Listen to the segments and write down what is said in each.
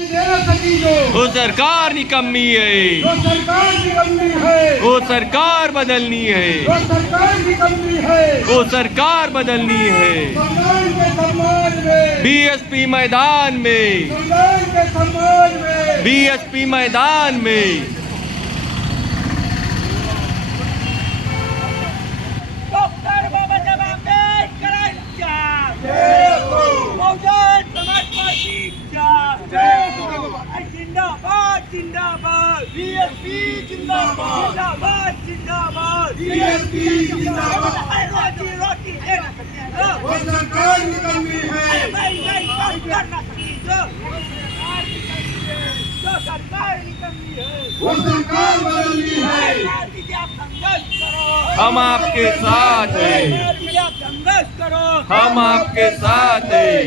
वो सरकार निकम्मी है, जो सरकार निकम्मी है, वो सरकार बदलनी है, जो सरकार निकम्मी है, वो सरकार बदलनी है। संविधान के सम्मान में, बीएसपी मैदान में, संविधान के सम्मान में, बीएसपी मैदान में। डॉक्टर बाबासाहेब आंबेडकरांच्या जय हो, बहुजन समाज पार्टीच्या जय हो, जिंदाबाद जिंदाबाद बीएसपी जिंदाबाद जिंदाबाद जिंदाबाद बीएसपी जिंदाबाद। रोटी रोटी देना सकते हैं वो सरकार निकम्मी है, नहीं काम करना सकती जो सरकार निकम्मी है वो सरकार बदलनी है। आप संघर्ष करो, हम आपके साथ हैं, आप संघर्ष करो, हम आपके साथ हैं।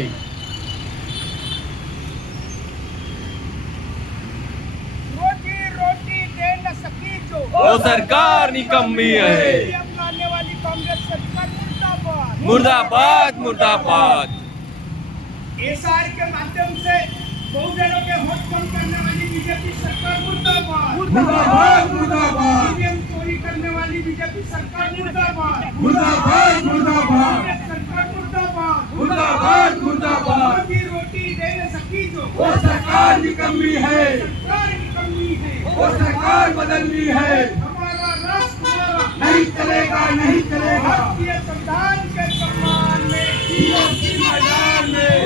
रोटी रोटी दे न सकी जो वो सरकार निकम्मी है। अपनाने वाली कांग्रेस सरकार मुर्दाबाद मुर्दाबाद मुर्दाबाद। एसआर के माध्यम से बहुजनों के वोट कम करने वाली बीजेपी सरकार मुर्दाबाद मुर्दाबाद मुर्दाबाद, ईवीएम चोरी करने वाली बीजेपी सरकार मुर्दाबाद मुर्दाबाद मुर्दाबाद, कांग्रेस सरकार मुर्दाबाद मुर्दाबाद मुर्दाबाद। रोटी रोटी दे न सकी जो वो सरकार निकम्मी है, सरकार की कमी है वो सरकार बदलनी है। हमारा राष्ट्र नहीं चलेगा, नहीं चलेगा। भारतीय संविधान के सम्मान में बीएसपी मैदान में,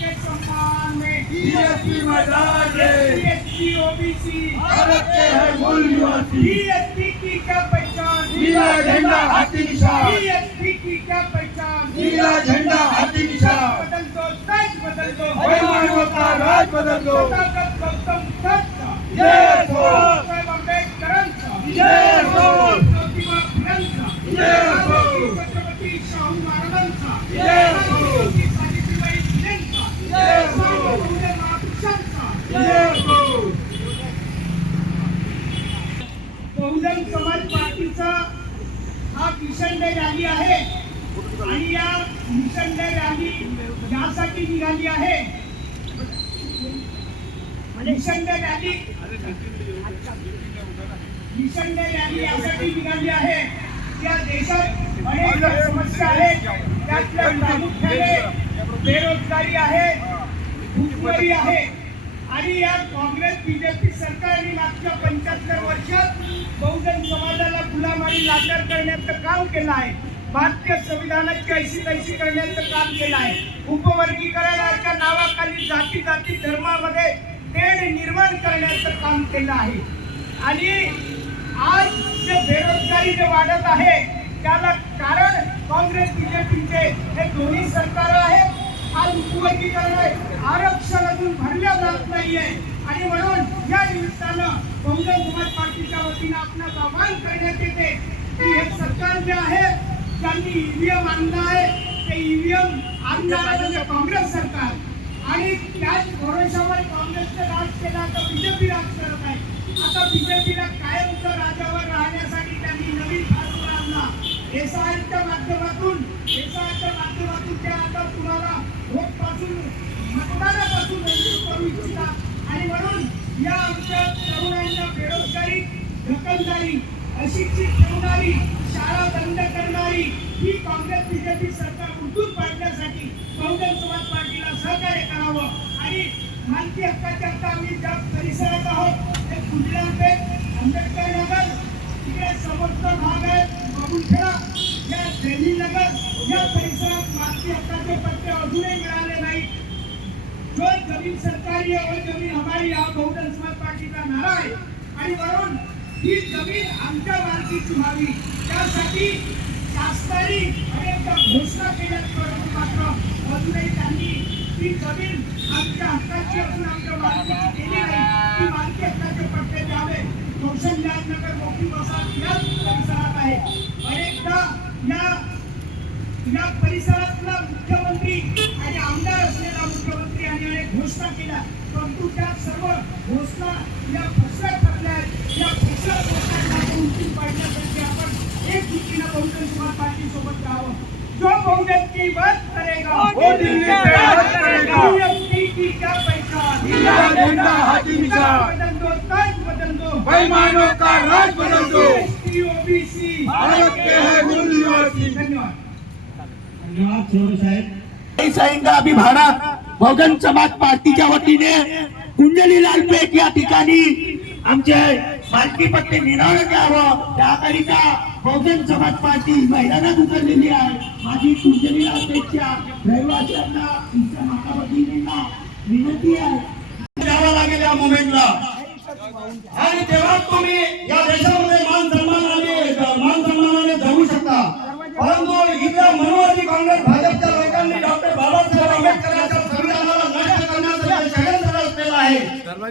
के सम्मान में बीएसपी मैदान में, एससी ओबीसी भारत के है मूल निवासी। बीएसपी की क्या पहचान नीला झंडा हाथी निशान, बीएसपी की क्या पहचान नीला झंडा हाथी निशान। बदल दो सच बदल दो बेईमानों का राज बदल दो। तथागत गौतम बुद्धांचा जय हो, बाबासाहेब आंबेडकरांचा जय हो, ज्योतिबा फुलेंचा जय हो, छत्रपती शाहू महाराजांचा जय हो, सावित्रीबाई फुलेंचा जय हो, फुले महापुरुषांचा जय हो। बहुजन समाज पार्टीचा हा मिशन डे रॅली आहे आणि या मिशन डे रॅली यासाठी निघाली आहे मिशन डे रॅली यासाठी निघाली आहे या देशात अनेक समस्या आहेत त्यातल्या प्रामुख्याने बेरोजगारी आहे भुकमरी आहे आणि या काँग्रेस बीजेपी सरकारने मागच्या 75 वर्षात बहुजन समाजाला गुलामारी लाचार करण्याचं काम केलं आहे भारतीय संविधानाची ऐशी तैशी करण्याचं काम केलं आहे उपवर्गीकरणाच्या नावाखाली जाती जाती धर्मामध्ये तेढ निर्माण करण्याचं काम केलं आहे आणि आज जे बेरोजगारी जे वाढत आहे त्याला कारण काँग्रेस बीजेपीचे हे दोन्ही सरकार आहेत आज उपवर्गीकरण आरक्षण अजून भरल्या जात नाहीये आणि म्हणून या निमित्तानं बहुजन समाज पार्टीच्या वतीनं आपणास आवाहन करण्यात येते की हे सरकार जे आहे ज्यांनी ईव्हीएम आणलं आहे ते ईव्हीएम आणणारं म्हणजे काँग्रेस सरकार आणि त्याच भरोशावर काँग्रेसचं राज केलं आता बीजेपी राज करत आहे आता बीजेपीला कायमचं राज्यावर राहण्यासाठी त्यांनी नवीन फॉर्म्युला आणला एसआयच्या माध्यमातून ते आता तुम्हाला वोट पासून मतदानापासून वंचित करू इच्छिता आणि म्हणून या आमच्या तरुणांच्या बेरोजगारी ढकलणारी अशिक्षित ठेवणारी शाळा बंद करणारी ही काँग्रेस बीजेपी सरकार उलटून पाडण्यासाठी बहुजन समाज पार्टीला सहकार्य करावं आणि मालकी हक्काच्या आता आम्ही ज्या परिसरात आहोत ते कुंडलापेठ आंबेडकर नगर तिकडे समोरचा भाग आहे बाबुलखेडा या जैनी नगर या परिसरात मालकी हक्काचे पट्टे अजूनही मिळाले नाहीत जो जमीन सरकारी है वो जमीन हमारी हा बहुजन समाज पार्टीचा नारा आहे आणि म्हणून ही जमीन आमच्या मालकीची व्हावी त्यासाठी शासनाने अनेकदा घोषणा केल्या परंतु मात्र अजूनही त्यांनी ती जमीन आमच्या हक्काची असून आमच्या मालकीची केली नाही ती मालकी हक्काचे पट्टे द्यावे कौशल्यानगर मोठी वसाहत याच परिसरात आहे अनेकदा या परिसरातला मुख्यमंत्री आणि आमदार असलेला मुख्यमंत्री आणि अनेक घोषणा केल्या परंतु त्या सर्व घोषणा या फसव्या ठरल्या आहेत या फसव्या घोषणांना उलटून पाडण्यासाठी आपण एकजुटीनं बहुजन समाज पार्टी सोबत राहावं जो बहुजन की बात करेगा वो दिल्ली पे राज करेगा। बीएसपी की क्या पहचान गीला डंडा हाथी का बदल दो, तंज बदल दो, बेईमानों का राज बदल दो। ST, OBC, भारत के है मूल निवासी। धन्यवाद। का अभिभाषण बहुजन समाज पार्टीच्या वतीने कुंडलीलाल पेठ या ठिकाणी आमचे मालकी पट्टे निर्णय द्यावं त्याकरिता बहुजन समाज पार्टी मैदानात उतरलेली आहे। माझी कुंडलीलाल पेठच्या रहिवाशांना तुमच्या माता भगिनींना विनंती आहे द्यावा लागेल या मुवमेंटला। आणि तेव्हा तुम्ही या देशामध्ये मान सन्मानाने जगू शकता। परंतु इथल्या मनोवादी काँग्रेस भाजपच्या लोकांनी डॉक्टर बाबासाहेब आंबेडकरांच्या संविधानाला नष्ट करण्याचं षडयंत्र रचलेलं आहे।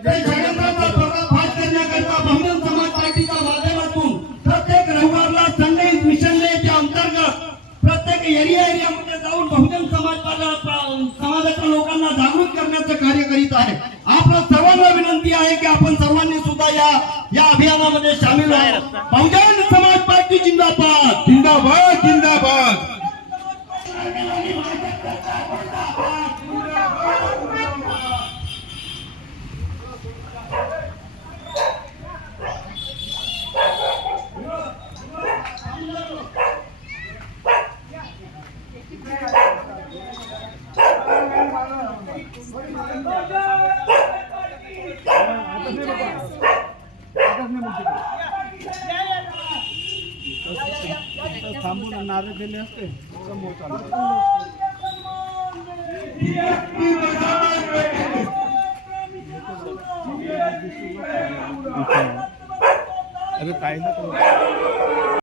ते षडयंत्राचा पर्दाफाश करण्याकरिता बहुजन समाज पार्टीच्या माध्यमातून प्रत्येक रविवारला संडे मिशन डेच्या अंतर्गत प्रत्येक एरियामध्ये जाऊन बहुजन समाजाच्या लोकांना जागृत करण्याचं कार्य करीत आहे। आपल्या सर्वांना विनंती आहे की आपण सर्वांनी सुद्धा या अभियानामध्ये सामील व्हावं। बहुजन समाज पार्टी जिंदाबाद जिंदाबाद जिंदाबाद। थांबून नारे दिले असते अरे काय ना